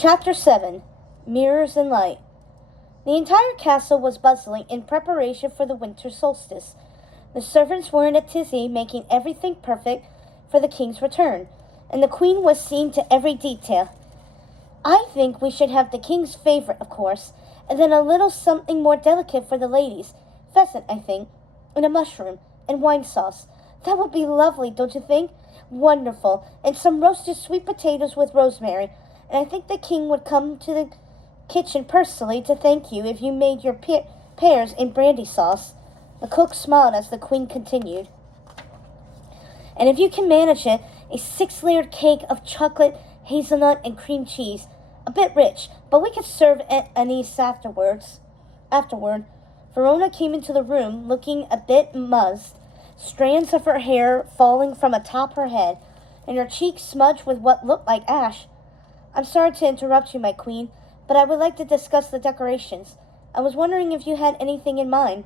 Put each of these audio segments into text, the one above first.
Chapter 7 Mirrors and Light. The entire castle was bustling in preparation for the winter solstice. The servants were in a tizzy, making everything perfect for the king's return, and the queen was seen to every detail. I think we should have the king's favorite, of course, and then a little something more delicate for the ladies. Pheasant, I think, and a mushroom, and wine sauce. That would be lovely, don't you think? Wonderful. And some roasted sweet potatoes with rosemary. And I think the king would come to the kitchen personally to thank you if you made your pears in brandy sauce. The cook smiled as the queen continued. And if you can manage it, a 6-layered cake of chocolate, hazelnut, and cream cheese. A bit rich, but we could serve at anise afterward. Verona came into the room looking a bit muzzed, strands of her hair falling from atop her head, and her cheeks smudged with what looked like ash. I'm sorry to interrupt you, my queen, but I would like to discuss the decorations. I was wondering if you had anything in mind.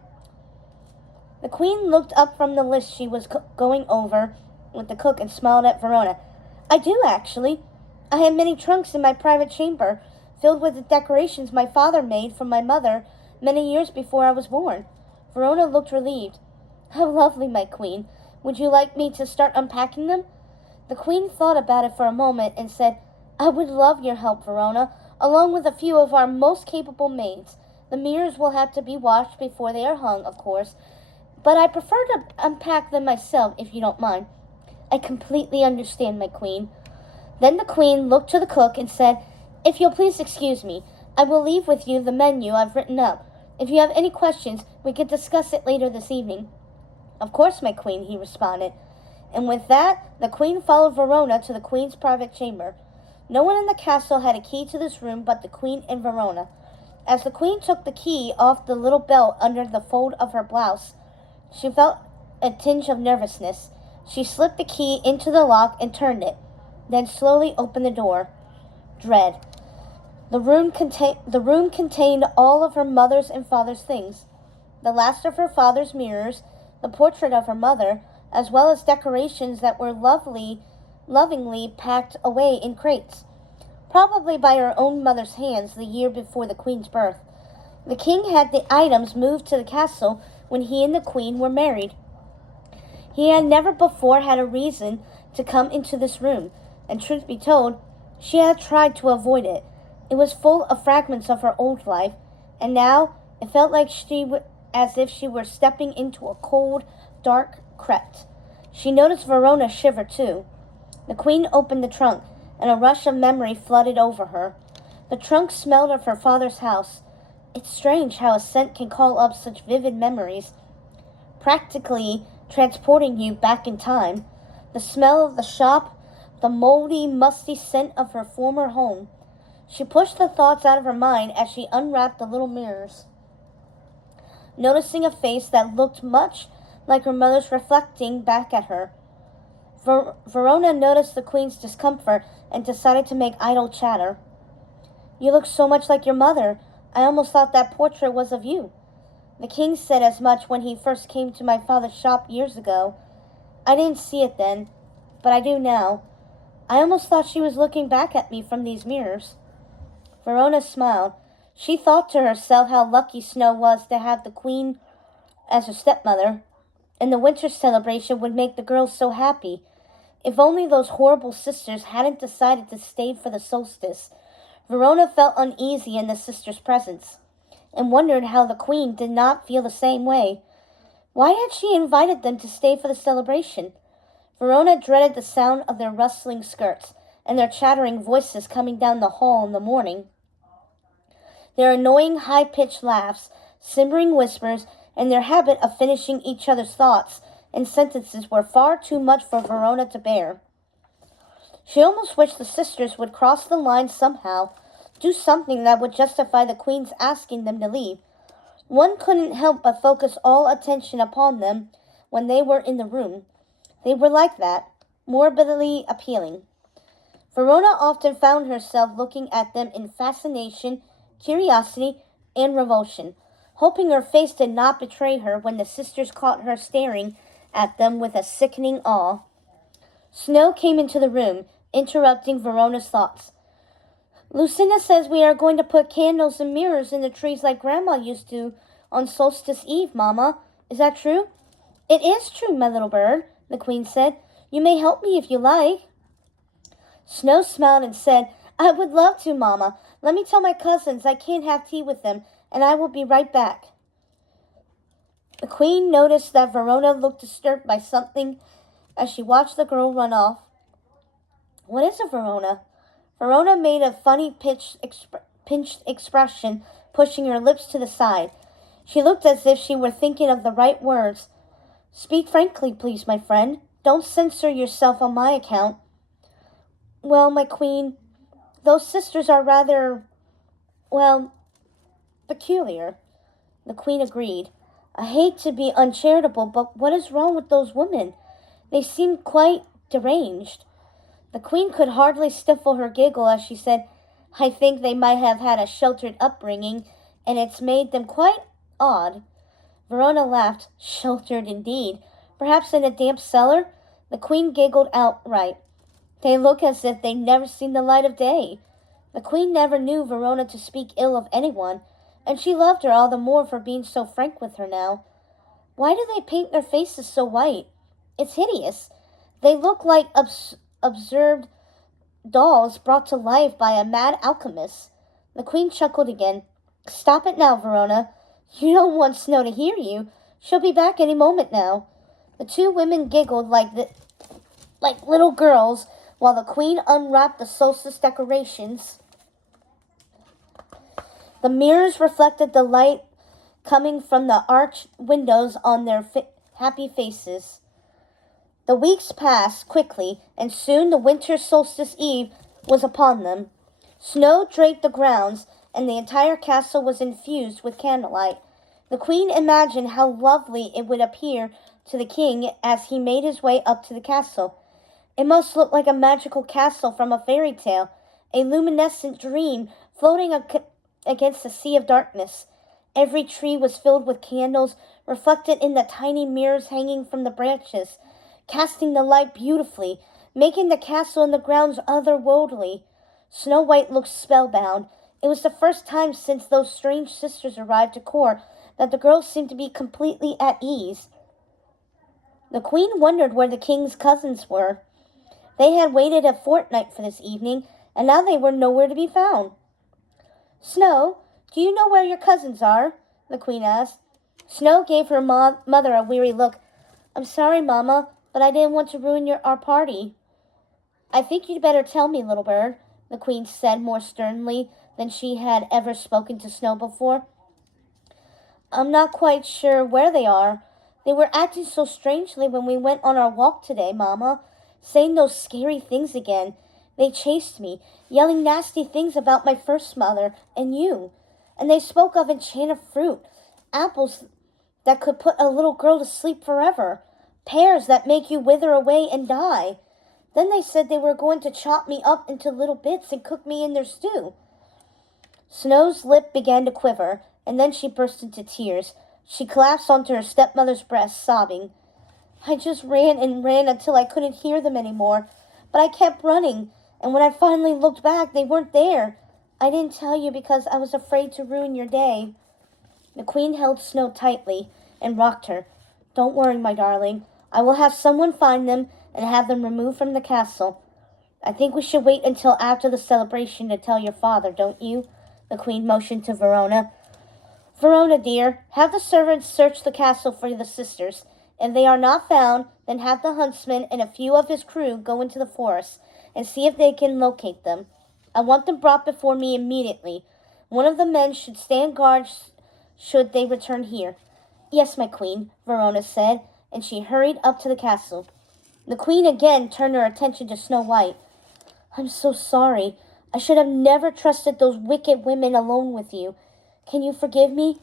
The queen looked up from the list she was going over with the cook and smiled at Verona. I do, actually. I have many trunks in my private chamber, filled with the decorations my father made for my mother many years before I was born. Verona looked relieved. How lovely, my queen. Would you like me to start unpacking them? The queen thought about it for a moment and said, I would love your help, Verona, along with a few of our most capable maids. The mirrors will have to be washed before they are hung, of course, but I prefer to unpack them myself, if you don't mind. I completely understand, my queen. Then the queen looked to the cook and said, If you'll please excuse me, I will leave with you the menu I've written up. If you have any questions, we could discuss it later this evening. Of course, my queen, he responded. And with that, the queen followed Verona to the queen's private chamber. No one in the castle had a key to this room but the queen and Verona. As the queen took the key off the little belt under the fold of her blouse, she felt a tinge of nervousness. She slipped the key into the lock and turned it, then slowly opened the door. Dread. The room contained all of her mother's and father's things. The last of her father's mirrors, the portrait of her mother, as well as decorations that were lovingly packed away in crates, probably by her own mother's hands the year before the queen's birth. The king had the items moved to the castle when he and the queen were married. He had never before had a reason to come into this room, and truth be told, she had tried to avoid it. It was full of fragments of her old life, and now it felt like as if she were stepping into a cold, dark crypt. She noticed Verona shiver too. The queen opened the trunk, and a rush of memory flooded over her. The trunk smelled of her father's house. It's strange how a scent can call up such vivid memories, practically transporting you back in time. The smell of the shop, the moldy, musty scent of her former home. She pushed the thoughts out of her mind as she unwrapped the little mirrors, noticing a face that looked much like her mother's reflecting back at her. Verona noticed the queen's discomfort and decided to make idle chatter. You look so much like your mother. I almost thought that portrait was of you. The king said as much when he first came to my father's shop years ago. I didn't see it then, but I do now. I almost thought she was looking back at me from these mirrors. Verona smiled. She thought to herself how lucky Snow was to have the queen as her stepmother, and the winter celebration would make the girls so happy. If only those horrible sisters hadn't decided to stay for the solstice. Verona felt uneasy in the sisters' presence, and wondered how the queen did not feel the same way. Why had she invited them to stay for the celebration? Verona dreaded the sound of their rustling skirts, and their chattering voices coming down the hall in the morning. Their annoying high-pitched laughs, simmering whispers, and their habit of finishing each other's thoughts and sentences were far too much for Verona to bear. She almost wished the sisters would cross the line somehow, do something that would justify the queen's asking them to leave. One couldn't help but focus all attention upon them when they were in the room. They were like that, morbidly appealing. Verona often found herself looking at them in fascination, curiosity, and revulsion, hoping her face did not betray her when the sisters caught her staring at them with a sickening awe. Snow came into the room, interrupting Verona's thoughts. Lucinda says we are going to put candles and mirrors in the trees like Grandma used to on Solstice Eve, Mama. Is that true? It is true, my little bird, the Queen said. You may help me if you like. Snow smiled and said, I would love to, Mama. Let me tell my cousins I can't have tea with them, and I will be right back. The Queen noticed that Verona looked disturbed by something as she watched the girl run off. What is it, Verona? Verona made a funny pinched expression, pushing her lips to the side. She looked as if she were thinking of the right words. Speak frankly, please, my friend. Don't censor yourself on my account. Well, my Queen, those sisters are rather, peculiar. The Queen agreed. I hate to be uncharitable, but what is wrong with those women? They seem quite deranged. The Queen could hardly stifle her giggle as she said, I think they might have had a sheltered upbringing, and it's made them quite odd. Verona laughed. Sheltered indeed. Perhaps in a damp cellar? The Queen giggled outright. They look as if they'd never seen the light of day. The Queen never knew Verona to speak ill of anyone, and she loved her all the more for being so frank with her now. Why do they paint their faces so white? It's hideous. They look like absurd dolls brought to life by a mad alchemist. The Queen chuckled again. Stop it now, Verona. You don't want Snow to hear you. She'll be back any moment now. The two women giggled like little girls while the Queen unwrapped the solstice decorations. The mirrors reflected the light coming from the arched windows on their happy faces. The weeks passed quickly, and soon the winter solstice eve was upon them. Snow draped the grounds, and the entire castle was infused with candlelight. The Queen imagined how lovely it would appear to the King as he made his way up to the castle. It must look like a magical castle from a fairy tale, a luminescent dream floating against a sea of darkness. Every tree was filled with candles, reflected in the tiny mirrors hanging from the branches, casting the light beautifully, making the castle and the grounds otherworldly. Snow White looked spellbound. It was the first time since those strange sisters arrived to court that the girl seemed to be completely at ease. The Queen wondered where the King's cousins were. They had waited a fortnight for this evening, and now they were nowhere to be found. Snow, do you know where your cousins are? The Queen asked. Snow gave her mother a weary look. I'm sorry, Mama, but I didn't want to ruin our party. I think you'd better tell me, little bird, the Queen said more sternly than she had ever spoken to Snow before. I'm not quite sure where they are. They were acting so strangely when we went on our walk today, Mama, saying those scary things again. They chased me, yelling nasty things about my first mother and you. And they spoke of enchanted fruit, apples that could put a little girl to sleep forever, pears that make you wither away and die. Then they said they were going to chop me up into little bits and cook me in their stew. Snow's lip began to quiver, and then she burst into tears. She collapsed onto her stepmother's breast, sobbing. I just ran and ran until I couldn't hear them anymore, but I kept running, and when I finally looked back, they weren't there. I didn't tell you because I was afraid to ruin your day. The Queen held Snow tightly and rocked her. Don't worry, my darling. I will have someone find them and have them removed from the castle. I think we should wait until after the celebration to tell your father, don't you? The Queen motioned to Verona. Verona, dear, have the servants search the castle for the sisters. If they are not found, then have the huntsman and a few of his crew go into the forest and see if they can locate them. I want them brought before me immediately. One of the men should stand guard should they return here. Yes, my Queen, Verona said, and she hurried up to the castle. The Queen again turned her attention to Snow White. I'm so sorry. I should have never trusted those wicked women alone with you. Can you forgive me?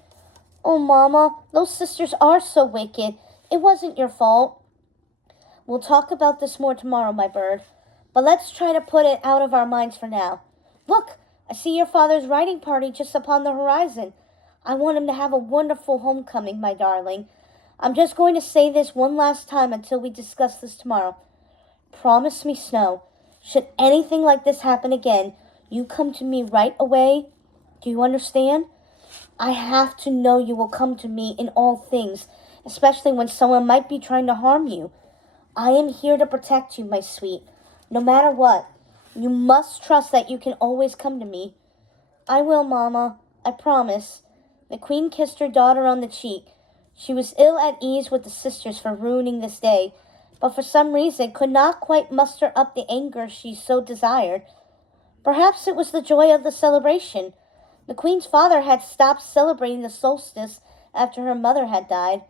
Oh, Mama, those sisters are so wicked. It wasn't your fault. We'll talk about this more tomorrow, my bird. But let's try to put it out of our minds for now. Look, I see your father's riding party just upon the horizon. I want him to have a wonderful homecoming, my darling. I'm just going to say this one last time until we discuss this tomorrow. Promise me, Snow, should anything like this happen again, You come to me right away. Do you understand? I have to know you will come to me in all things, especially when someone might be trying to harm you. I am here to protect you, my sweet, no matter what. You must trust that you can always come to me. I will, Mama. I promise. The queen kissed her daughter on the cheek. She was ill at ease with the sisters for ruining this day, but for some reason could not quite muster up the anger she so desired. Perhaps it was the joy of the celebration. The queen's father had stopped celebrating the solstice after her mother had died.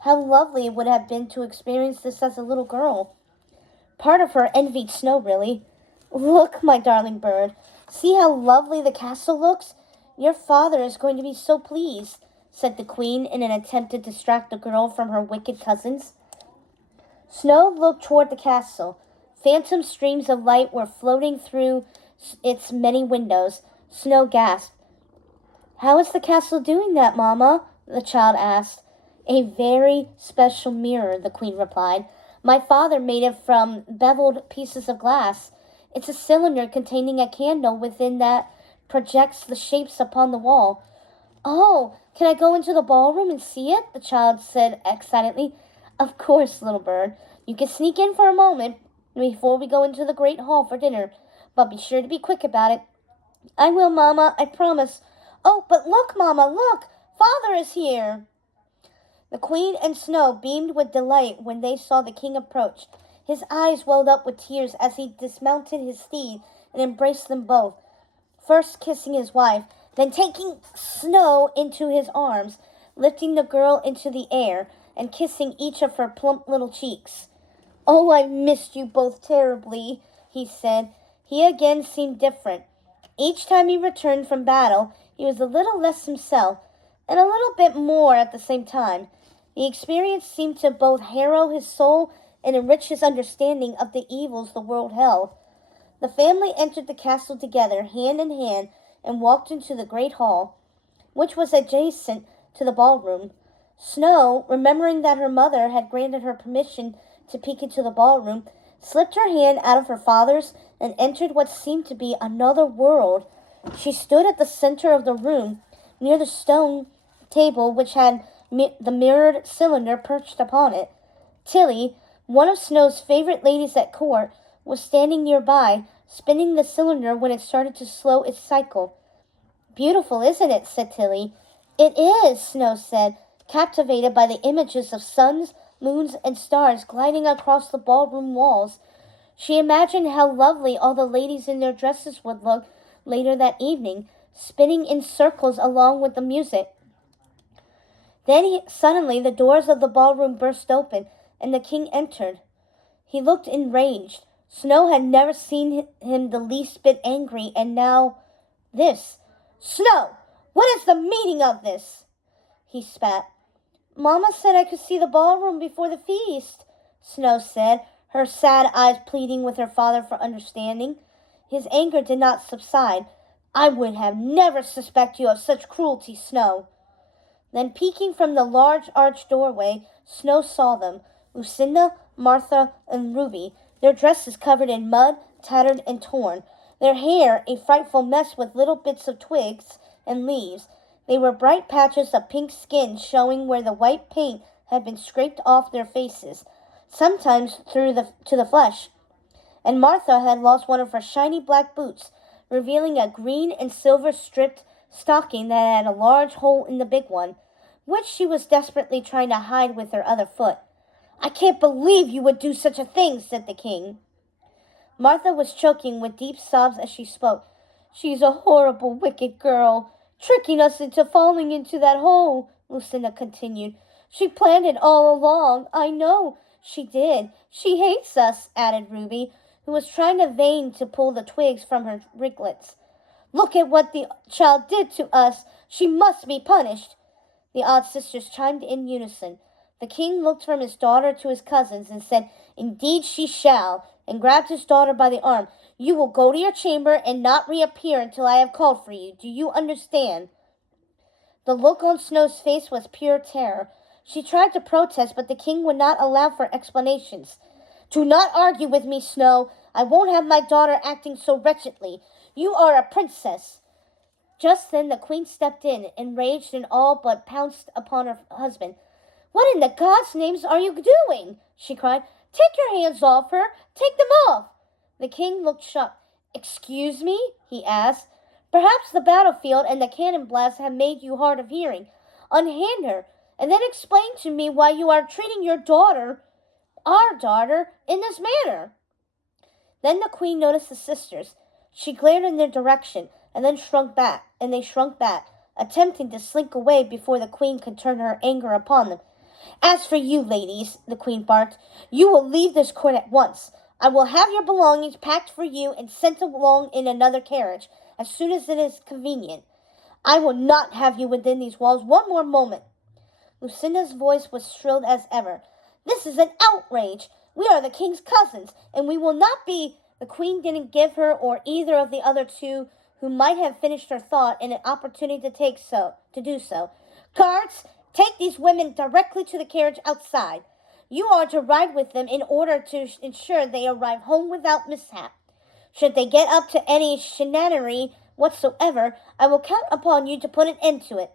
How lovely it would have been to experience this as a little girl. Part of her envied Snow, really. Look, my darling bird. See how lovely the castle looks? Your father is going to be so pleased, said the queen in an attempt to distract the girl from her wicked cousins. Snow looked toward the castle. Phantom streams of light were floating through its many windows. Snow gasped. How is the castle doing that, Mama? The child asked. A very special mirror, the queen replied. My father made it from beveled pieces of glass. It's a cylinder containing a candle within that projects the shapes upon the wall. Oh, can I go into the ballroom and see it? The child said excitedly. Of course, little bird. You can sneak in for a moment before we go into the great hall for dinner, but be sure to be quick about it. I will, Mama, I promise. Oh, but look, Mama, look! Father is here! The queen and Snow beamed with delight when they saw the king approach. His eyes welled up with tears as he dismounted his steed and embraced them both, first kissing his wife, then taking Snow into his arms, lifting the girl into the air and kissing each of her plump little cheeks. Oh, I missed you both terribly, he said. He again seemed different. Each time he returned from battle, he was a little less himself, and a little bit more at the same time. The experience seemed to both harrow his soul and enrich his understanding of the evils the world held. The family entered the castle together, hand in hand, and walked into the great hall, which was adjacent to the ballroom. Snow, remembering that her mother had granted her permission to peek into the ballroom, slipped her hand out of her father's and entered what seemed to be another world. She stood at the center of the room, near the stone table which had the mirrored cylinder perched upon it. Tilly, one of Snow's favorite ladies at court, was standing nearby, spinning the cylinder when it started to slow its cycle. Beautiful, isn't it? Said Tilly. It is, Snow said, captivated by the images of suns, moons, and stars gliding across the ballroom walls. She imagined how lovely all the ladies in their dresses would look later that evening, spinning in circles along with the music. Then suddenly the doors of the ballroom burst open, and the king entered. He looked enraged. Snow had never seen him the least bit angry, and now this. Snow, what is the meaning of this? He spat. Mama said I could see the ballroom before the feast, Snow said, her sad eyes pleading with her father for understanding. His anger did not subside. I would have never suspected you of such cruelty, Snow. Then peeking from the large arched doorway, Snow saw them, Lucinda, Martha, and Ruby, their dresses covered in mud, tattered and torn, their hair a frightful mess with little bits of twigs and leaves. They were bright patches of pink skin showing where the white paint had been scraped off their faces, sometimes to the flesh. And Martha had lost one of her shiny black boots, revealing a green and silver striped stocking that had a large hole in the big one, which she was desperately trying to hide with her other foot. I can't believe you would do such a thing, said the king. Martha was choking with deep sobs as she spoke. She's a horrible, wicked girl, tricking us into falling into that hole, Lucinda continued. She planned it all along. I know she did. She hates us, added Ruby, who was trying in vain to pull the twigs from her ringlets. Look at what the child did to us. She must be punished. The odd sisters chimed in unison. The king looked from his daughter to his cousins and said, Indeed she shall, and grabbed his daughter by the arm. You will go to your chamber and not reappear until I have called for you. Do you understand? The look on Snow's face was pure terror. She tried to protest, but the king would not allow for explanations. Do not argue with me, Snow. I won't have my daughter acting so wretchedly. You are a princess." Just then the queen stepped in, enraged and all but pounced upon her husband. "What in the God's names are you doing?" she cried. "Take your hands off her! Take them off!" The king looked shocked. "Excuse me?" he asked. "Perhaps the battlefield and the cannon blasts have made you hard of hearing. Unhand her, and then explain to me why you are treating your daughter, our daughter, in this manner." Then the queen noticed the sisters. She glared in their direction, and then they shrunk back, attempting to slink away before the queen could turn her anger upon them. "As for you, ladies," the queen barked, "you will leave this court at once. I will have your belongings packed for you and sent along in another carriage as soon as it is convenient. I will not have you within these walls one more moment." Lucinda's voice was shrilled as ever. "This is an outrage! We are the king's cousins, and we will not be—" The queen didn't give her or either of the other two who might have finished her thought an opportunity to do so. "Guards, take these women directly to the carriage outside. You are to ride with them in order to ensure they arrive home without mishap. Should they get up to any shenaninery whatsoever, I will count upon you to put an end to it.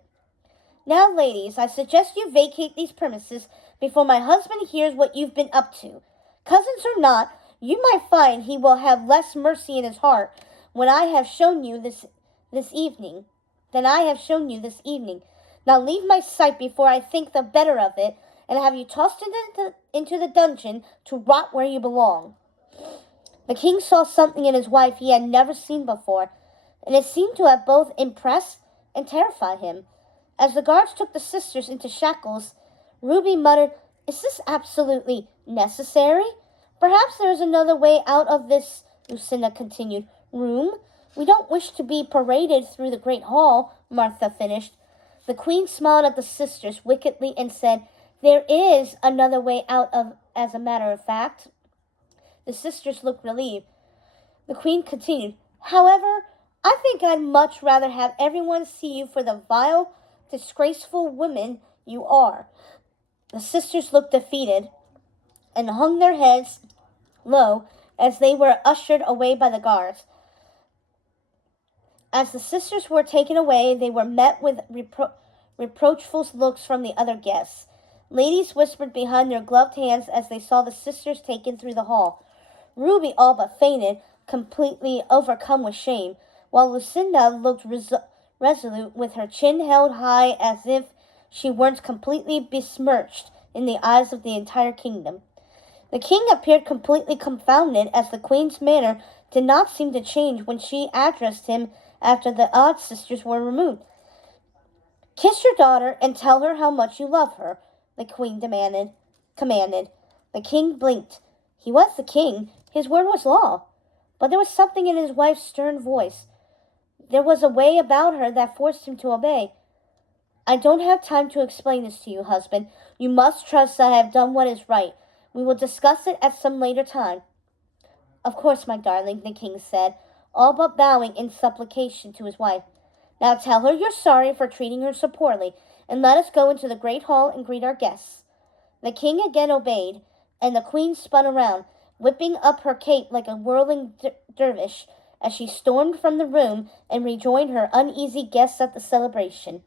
Now, ladies, I suggest you vacate these premises before my husband hears what you've been up to. Cousins or not, you might find he will have less mercy in his heart when I have shown you this evening. Now leave my sight before I think the better of it, and have you tossed into the dungeon to rot where you belong." The king saw something in his wife he had never seen before, and it seemed to have both impressed and terrified him. As the guards took the sisters into shackles, Ruby muttered, "Is this absolutely necessary? Perhaps there is another way out of this," Lucinda continued. "Room? We don't wish to be paraded through the great hall," Martha finished. The queen smiled at the sisters wickedly and said, "There is another way out of, as a matter of fact." The sisters looked relieved. The queen continued, "However, I think I'd much rather have everyone see you for the vile, disgraceful women you are." The sisters looked defeated and hung their heads low as they were ushered away by the guards. As the sisters were taken away, they were met with reproachful looks from the other guests. Ladies whispered behind their gloved hands as they saw the sisters taken through the hall. Ruby all but fainted, completely overcome with shame, while Lucinda looked resolute with her chin held high as if she weren't completely besmirched in the eyes of the entire kingdom. The king appeared completely confounded as the queen's manner did not seem to change when she addressed him after the odd sisters were removed. "Kiss your daughter and tell her how much you love her," the queen commanded. The king blinked. He was the king. His word was law. But there was something in his wife's stern voice. There was a way about her that forced him to obey. "I don't have time to explain this to you, husband. You must trust I have done what is right. We will discuss it at some later time." "Of course, my darling," the king said, all but bowing in supplication to his wife. "Now tell her you're sorry for treating her so poorly, and let us go into the great hall and greet our guests." The king again obeyed, and the queen spun around, whipping up her cape like a whirling dervish as she stormed from the room and rejoined her uneasy guests at the celebration.